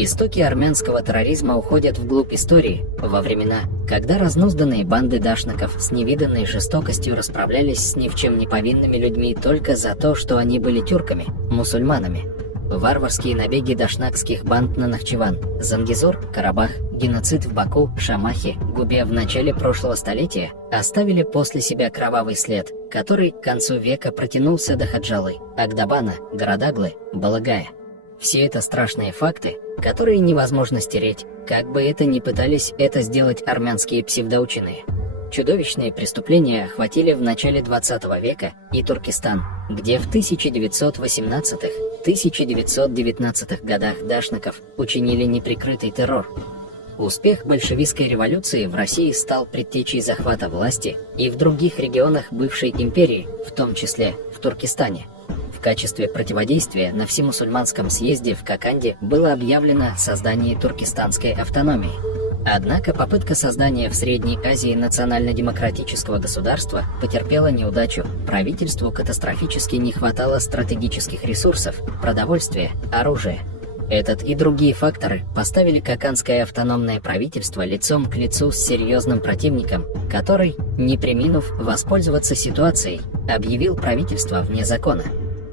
Истоки армянского терроризма уходят вглубь истории, во времена, когда разнузданные банды дашнаков с невиданной жестокостью расправлялись с ни в чем не повинными людьми только за то, что они были тюрками, мусульманами. Варварские набеги дашнакских банд на Нахчеван, Зангезур, Карабах, геноцид в Баку, Шамахе, Губе в начале прошлого столетия оставили после себя кровавый след, который к концу века протянулся до Хаджалы, Агдабана, Городаглы, Балагая. Все это страшные факты, которые невозможно стереть, как бы это ни пытались это сделать армянские псевдоученые. Чудовищные преступления охватили в начале 20 века и Туркестан, где в 1918-1919 годах дашнаков учинили неприкрытый террор. Успех большевистской революции в России стал предтечей захвата власти и в других регионах бывшей империи, в том числе в Туркестане. В качестве противодействия на Всемусульманском съезде в Коканде было объявлено создание туркестанской автономии. Однако попытка создания в Средней Азии национально-демократического государства потерпела неудачу. Правительству катастрофически не хватало стратегических ресурсов, продовольствия, оружия. Этот и другие факторы поставили коканское автономное правительство лицом к лицу с серьезным противником, который, не преминув воспользоваться ситуацией, объявил правительство вне закона.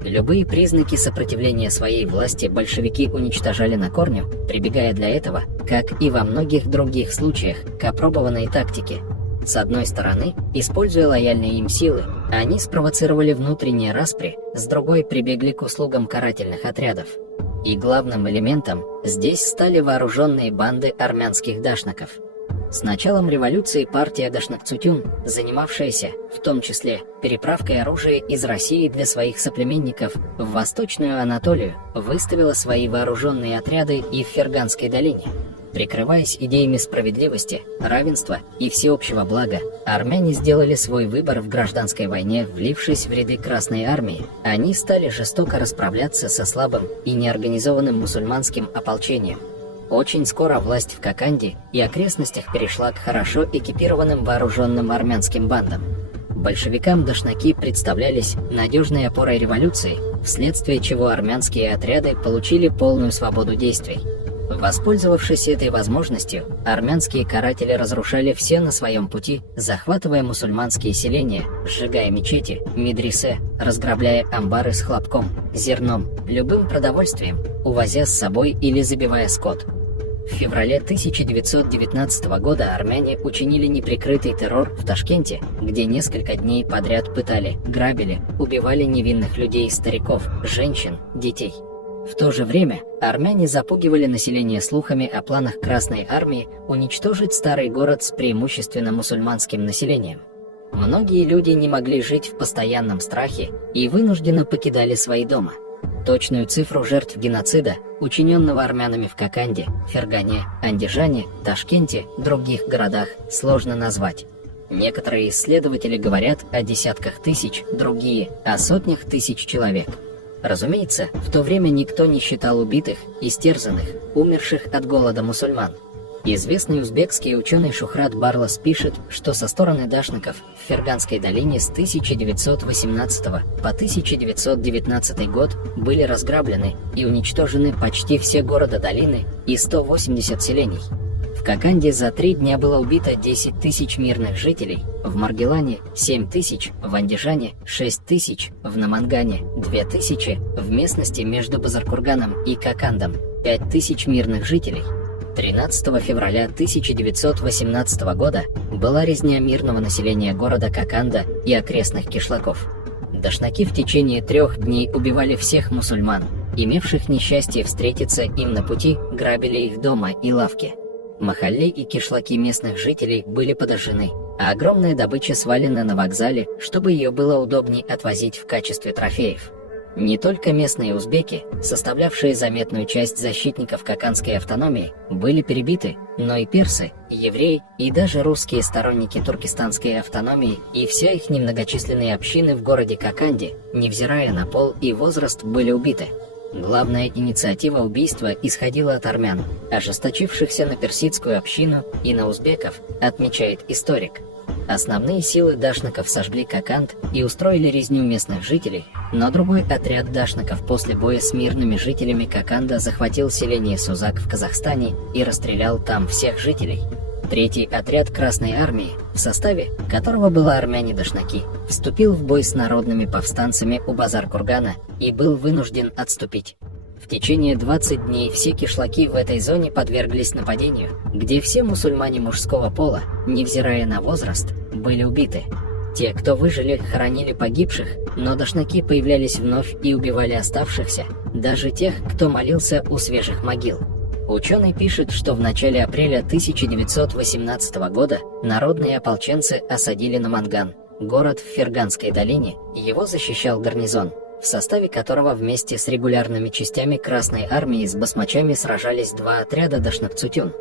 Любые признаки сопротивления своей власти большевики уничтожали на корню, прибегая для этого, как и во многих других случаях, к опробованной тактике. С одной стороны, используя лояльные им силы, они спровоцировали внутренние распри, с другой прибегли к услугам карательных отрядов. И главным элементом здесь стали вооруженные банды армянских дашнаков. С началом революции партия Дашнак-Цутюн, занимавшаяся, в том числе, переправкой оружия из России для своих соплеменников в Восточную Анатолию, выставила свои вооруженные отряды и в Ферганской долине. Прикрываясь идеями справедливости, равенства и всеобщего блага, армяне сделали свой выбор в гражданской войне, влившись в ряды Красной армии. Они стали жестоко расправляться со слабым и неорганизованным мусульманским ополчением. Очень скоро власть в Коканде и окрестностях перешла к хорошо экипированным вооруженным армянским бандам. Большевикам дашнаки представлялись надежной опорой революции, вследствие чего армянские отряды получили полную свободу действий. Воспользовавшись этой возможностью, армянские каратели разрушали все на своем пути, захватывая мусульманские селения, сжигая мечети, медресе, разграбляя амбары с хлопком, зерном, любым продовольствием, увозя с собой или забивая скот. В феврале 1919 года армяне учинили неприкрытый террор в Ташкенте, где несколько дней подряд пытали, грабили, убивали невинных людей, стариков, женщин, детей. В то же время армяне запугивали население слухами о планах Красной армии уничтожить старый город с преимущественно мусульманским населением. Многие люди не могли жить в постоянном страхе и вынужденно покидали свои дома. Точную цифру жертв геноцида, учиненного армянами в Коканде, Фергане, Андижане, Ташкенте, других городах, сложно назвать. Некоторые исследователи говорят о десятках тысяч, другие – о сотнях тысяч человек. Разумеется, в то время никто не считал убитых, истерзанных, умерших от голода мусульман. Известный узбекский ученый Шухрат Барлас пишет, что со стороны дашнаков в Ферганской долине с 1918 по 1919 год были разграблены и уничтожены почти все города долины и 180 селений. В Коканде за 3 дня было убито 10 тысяч мирных жителей, в Маргелане 7 тысяч, в Андижане 6 тысяч, в Намангане 2 тысячи, в местности между Базаркурганом и Кокандом 5 тысяч мирных жителей. 13 февраля 1918 года была резня мирного населения города Коканда и окрестных кишлаков. Дашнаки в течение 3 дней убивали всех мусульман, имевших несчастье встретиться им на пути, грабили их дома и лавки. Махалли и кишлаки местных жителей были подожжены, а огромная добыча свалена на вокзале, чтобы ее было удобнее отвозить в качестве трофеев. Не только местные узбеки, составлявшие заметную часть защитников коканской автономии, были перебиты, но и персы, евреи и даже русские сторонники туркестанской автономии и вся их немногочисленные общины в городе Коканде, невзирая на пол и возраст, были убиты. Главная инициатива убийства исходила от армян, ожесточившихся на персидскую общину и на узбеков, отмечает историк. Основные силы дашнаков сожгли Коканд и устроили резню местных жителей, но другой отряд дашнаков после боя с мирными жителями Коканда захватил селение Сузак в Казахстане и расстрелял там всех жителей. Третий отряд Красной Армии, в составе которого были армяне-дашнаки, вступил в бой с народными повстанцами у Базар-Кургана и был вынужден отступить. В течение 20 дней все кишлаки в этой зоне подверглись нападению, где все мусульмане мужского пола, невзирая на возраст, были убиты. Те, кто выжили, хоронили погибших, но дашнаки появлялись вновь и убивали оставшихся, даже тех, кто молился у свежих могил. Ученый пишет, что в начале апреля 1918 года народные ополченцы осадили Наманган, город в Ферганской долине, и его защищал гарнизон, в составе которого вместе с регулярными частями Красной Армии с басмачами сражались два отряда дашнак-цутюн.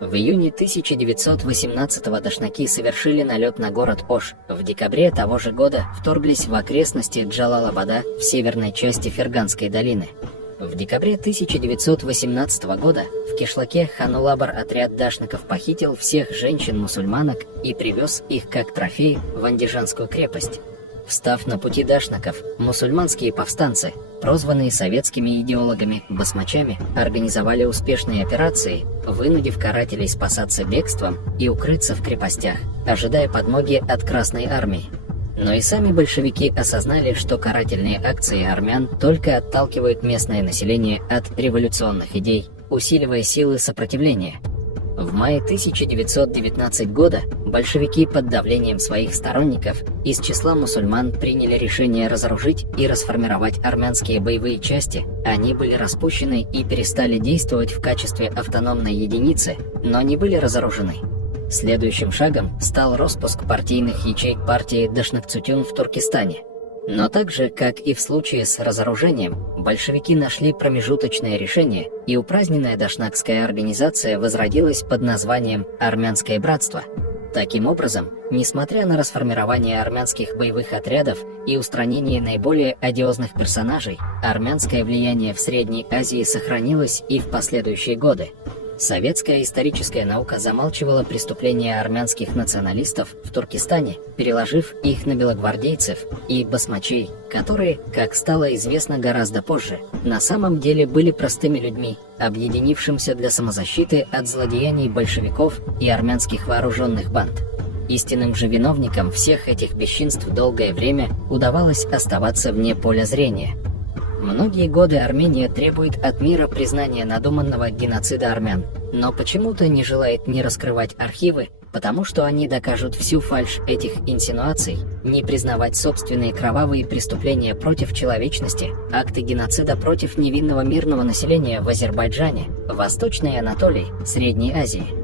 В июне 1918-го дашнаки совершили налет на город Ош. В декабре того же года вторглись в окрестности Джалал-Абада в северной части Ферганской долины. В декабре 1918 года в кишлаке Ханулабар отряд дашнаков похитил всех женщин-мусульманок и привез их как трофей в Андижанскую крепость. Встав на пути дашнаков, мусульманские повстанцы, прозванные советскими идеологами басмачами, организовали успешные операции, вынудив карателей спасаться бегством и укрыться в крепостях, ожидая подмоги от Красной Армии. Но и сами большевики осознали, что карательные акции армян только отталкивают местное население от революционных идей, усиливая силы сопротивления. В мае 1919 года большевики под давлением своих сторонников из числа мусульман приняли решение разоружить и расформировать армянские боевые части. Они были распущены и перестали действовать в качестве автономной единицы, но не были разоружены. Следующим шагом стал распуск партийных ячеек партии Дашнак-Цутюн в Туркестане. Но так же, как и в случае с разоружением, большевики нашли промежуточное решение, и упраздненная дашнакская организация возродилась под названием «Армянское братство». Таким образом, несмотря на расформирование армянских боевых отрядов и устранение наиболее одиозных персонажей, армянское влияние в Средней Азии сохранилось и в последующие годы. Советская историческая наука замалчивала преступления армянских националистов в Туркестане, переложив их на белогвардейцев и басмачей, которые, как стало известно гораздо позже, на самом деле были простыми людьми, объединившимся для самозащиты от злодеяний большевиков и армянских вооруженных банд. Истинным же виновникам всех этих бесчинств долгое время удавалось оставаться вне поля зрения. Многие годы Армения требует от мира признания надуманного геноцида армян, но почему-то не желает ни раскрывать архивы, потому что они докажут всю фальшь этих инсинуаций, не признавать собственные кровавые преступления против человечности, акты геноцида против невинного мирного населения в Азербайджане, Восточной Анатолии, Средней Азии.